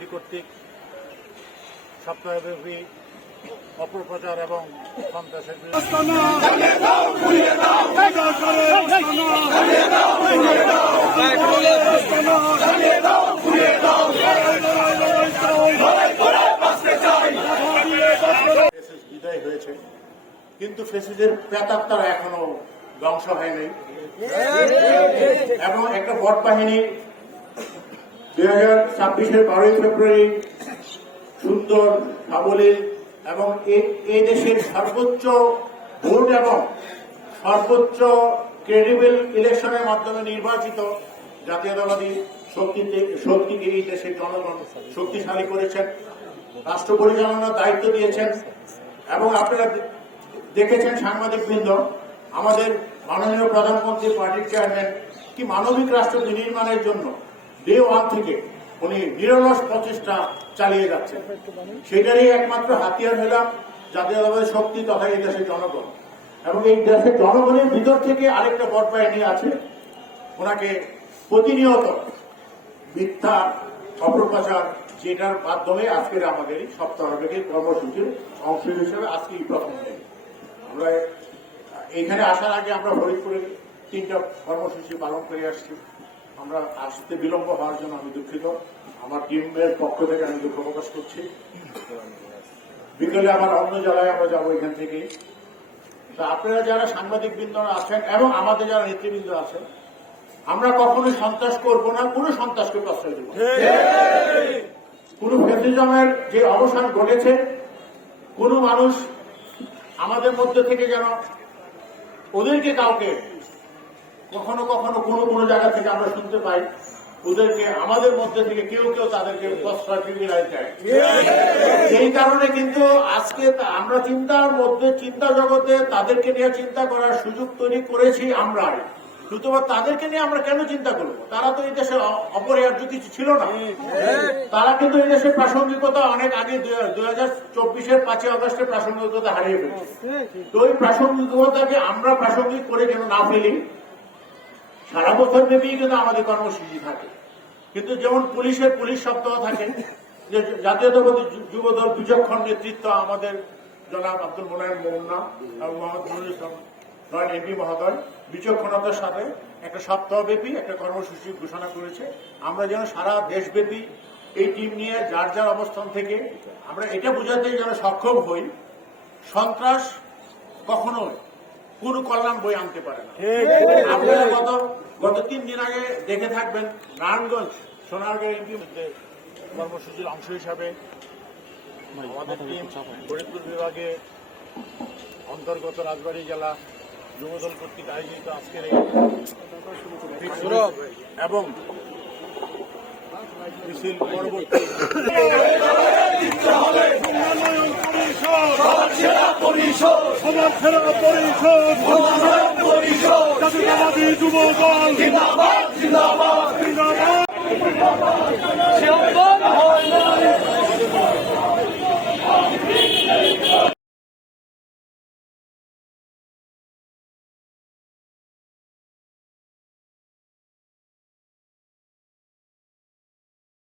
Committee কর্তৃক সপ্তাহব্যাপী অপপ্রচার এবং সন্ত্রাসের বিদায় হয়েছে, কিন্তু ফেসিসের প্রেতাত্মারা এখনো ধ্বংস হয়নি এবং একটা বট বাহিনী 2026-এর 12ই ফেব্রুয়ারি সুন্দর সাবলীল এবং এই দেশের সর্বোচ্চ ভোট এবং সর্বোচ্চ ক্রেডিবল ইলেকশনের মাধ্যমে নির্বাচিত জাতীয়তাবাদী শক্তিকে এই দেশের জনগণ শক্তিশালী করেছেন, রাষ্ট্র পরিচালনার দায়িত্ব দিয়েছেন। এবং আপনারা দেখেছেন সাংবাদিকবৃন্দ, আমাদের মাননীয় প্রধানমন্ত্রী পার্টির চেয়ারম্যান কি মানবিক রাষ্ট্র নির্মাণের জন্য ডে ওয়ান থেকে উনি নিরলস প্রচেষ্টা চালিয়ে যাচ্ছেন। সেটারই একমাত্র হাতিয়ার হল জাতীয়তাবাদী শক্তি তথা এই দেশের জনগণ। এবং এই দেশের জনগণের ভিতর থেকে আরেকটা বট বাহিনী আছে, ওনাকে প্রতিনিয়ত মিথ্যা অপপ্রচার, যেটার মাধ্যমে আজকের আমাদের সপ্তাহব্যাপী কর্মসূচির অংশ হিসেবে আজকেই প্রথম দিন। আমরা এইখানে আসার আগে আমরা ফরিদপুরে 3টা কর্মসূচি পালন করে আসছি। আমরা আসতে বিলম্ব হওয়ার জন্য আমি দুঃখিত, আমার টিমের পক্ষ থেকে আমি দুঃখ প্রকাশ করছি। বিকেলে আবার অন্য জেলায় আমরা যাবো এখান থেকে। তা আপনারা যারা সাংবাদিক বৃন্দরা আছেন এবং আমাদের যারা নেতৃবৃন্দ আছেন, আমরা কখনোই সন্ত্রাস করব না, কোনো সন্ত্রাসকে প্রশ্রয় দেব না। কোন ফ্যাসিজমের যে অবসান ঘটেছে, কোন মানুষ আমাদের মধ্যে থেকে যেন ওদেরকে কাউকে কখনো কখনো কোনো জায়গা থেকে আমরা শুনতে পাই ওদেরকে আমাদের মধ্যে থেকে কেউ তাদেরকে প্রশ্রয় ফিরিয়ে দেয়। সেই কারণে কিন্তু আজকে আমরা চিন্তা জগতে তাদেরকে নিয়ে চিন্তা করার সুযোগ তৈরি করেছি আমরা। সুতরাং তাদেরকে নিয়ে আমরা কেন চিন্তা করব? তারা তো এই দেশে অপরিহার্য কিছু ছিল না। তারা কিন্তু এই দেশের প্রাসঙ্গিকতা অনেক আগে 2024-এর 5ই আগস্টের প্রাসঙ্গিকতা হারিয়ে ফেলেছে। তো ওই প্রাসঙ্গিকতাকে আমরা প্রাসঙ্গিক করে যেন না ফেলি, সারা বছর ব্যাপী কিন্তু আমাদের কর্মসূচি থাকে। কিন্তু যেমন পুলিশ সপ্তাহ থাকে, যে জাতীয়তাবাদী যুবদল বিচক্ষণ নেতৃত্ব আমাদের জনাব আব্দুল মোনায়েম মোমনা এবং মোহাম্মদ নুরুল ইসলাম নয়ন এমপি মহোদয় বিচক্ষণতার সাথে একটা সপ্তাহব্যাপী একটা কর্মসূচি ঘোষণা করেছে। আমরা যেন সারা দেশব্যাপী এই টিম নিয়ে যার অবস্থান থেকে আমরা এটা বোঝাতে যেন সক্ষম হই, সন্ত্রাস কখনো কোন কল্যাণ বই আনতে পারে না। আপনারা গত 3 দিন আগে দেখে থাকবেন, নারায়ণগঞ্জ সোনারগাঁও এমপি কর্মসূচির অংশ হিসাবে আমাদের টিম ফরিদপুর বিভাগে অন্তর্গত রাজবাড়ী জেলা যুবদল কর্তৃক আয়োজিত আজকের এই এবং মিছিল পরবর্তী যুবদল